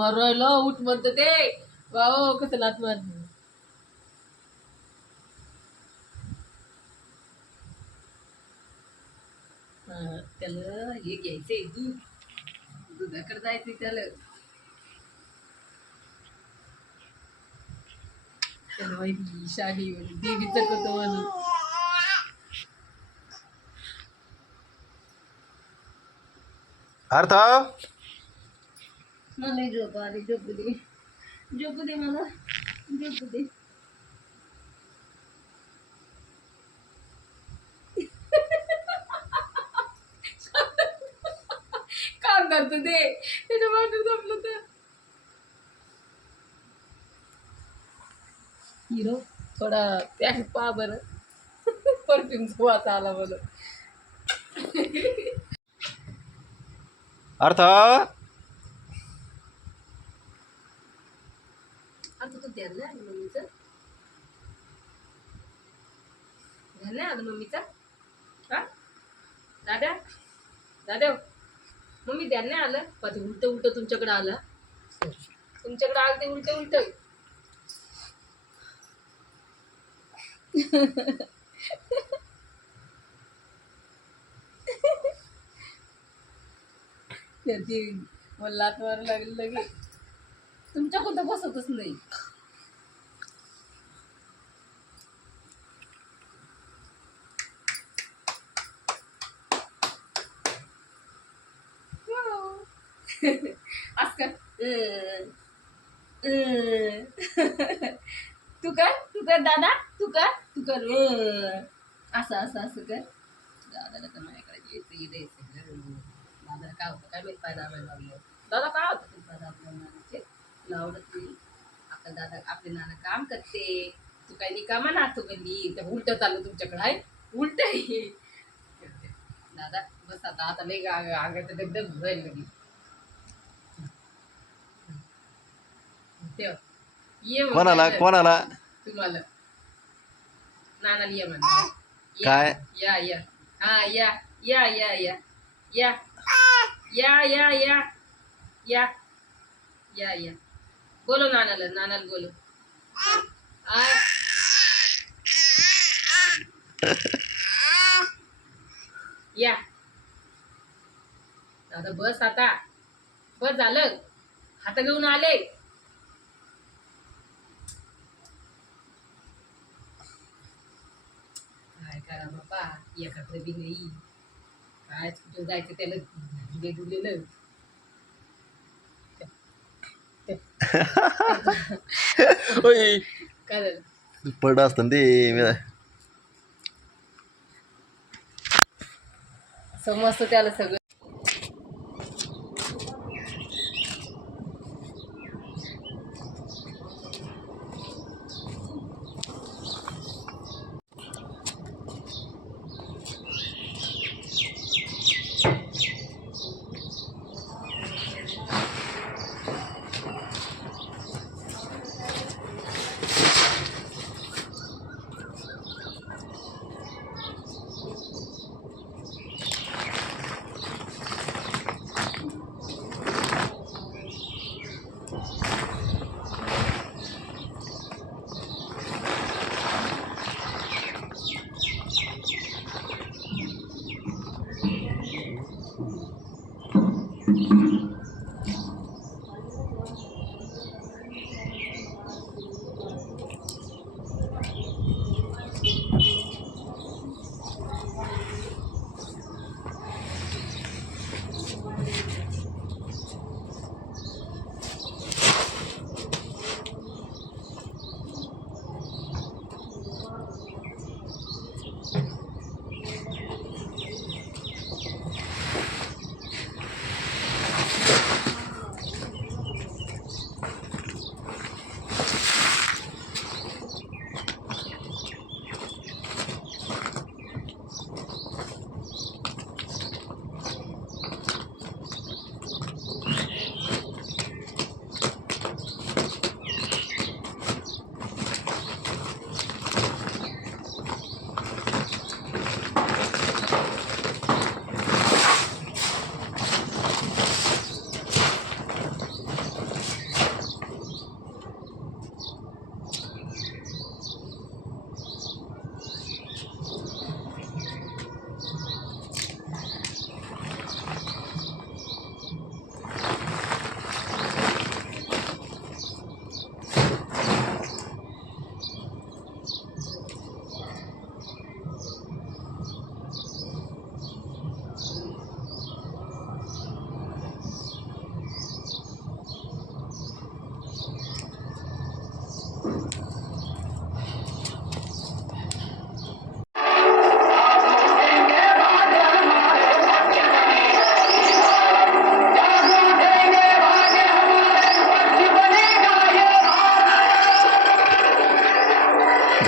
मारू राहिलो उठ म्हणतो ते. वाव कसं लात मार त्याला हे घ्यायचंय दूध. दुधाकडे जायचंय त्याला. त्याला माहिती शाही म्हणून देवीचं करतो म्हणून. अर्थ मला झोप आली झोपू दे. झोपू दे मला झोपू दे. काम करतो ते. त्याच्यामागे झोपलं तर. हिरो थोडा पॅक पा बरं. परफ्यूम वाचा आला मला अर्थ आता तू ध्यान नाही मम्मीचं. झालं नाही आलं मम्मीचं? हा? दादा? दादा मम्मी द्याल नाही आलं? पाहिजे उलट उलट तुमच्याकडे आलं? तुमच्याकडे आलं ते उलट उलट. त्याची मला लात मारू लागली लगे तुमच्या कुठं बसतच नाही. असं कर अं, अं. तू कर तू कर दादा तू कर तू कर अं. असं असं असं कर. दादाला तर माझ्याकडे यायचं द्यायचं दादाला काय होतं काय माहीत पाय दाबायला लागलं. दादा काय होतं ते पाय दाबल्या नानाचे तुला आवडत नाही आपला दादा आपले नाना काम करते. तू काय निकामा ना तू गल्ली त्या उलट चाललं तुमच्याकडे आहे उलट. आहे दादा बस आता आता लई अंगाचं दगदग राहील लगी ठेव ये मग कोणाला कोणाला? तुम्हाला. नानाला ये म्हणा काय? या या. हा या या या या. या. या या या. या या या. बोलो नानाला नानाला बोलो. आय. या. दादा बस आता. बस झालं. हात घेऊन आले. काय करा बाबा एखादं बी नाही काय कुठं जायचं त्याला? दिले दिलेलं. ओय. काय झालं? पडलं असतं ना ते समजतं त्याला सगळं.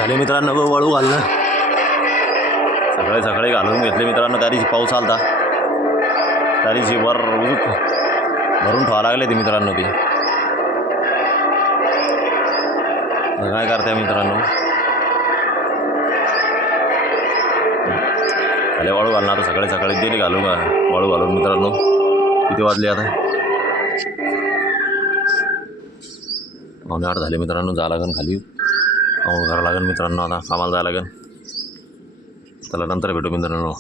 झाले मित्रांनो वळू वाळू घालणं. सकाळी सकाळी घालून घेतले मित्रांनो त्या दिवशी पाऊस आलता. त्या दिवशी वर भरून ठेवा लागले ते मित्रांनो ते. काय करते मित्रांनो? झाले वाळू घालणार आता सकाळी सकाळी दिली घालून का वाळू घालून मित्रांनो. किती वाजले आता? पावणे आठ झाले मित्रांनो जा लागन खाली. आंघोळ करावं लागेल मित्रांनो आता कामाला जायला लागेल त्याला नंतर भेटू मित्रांनो.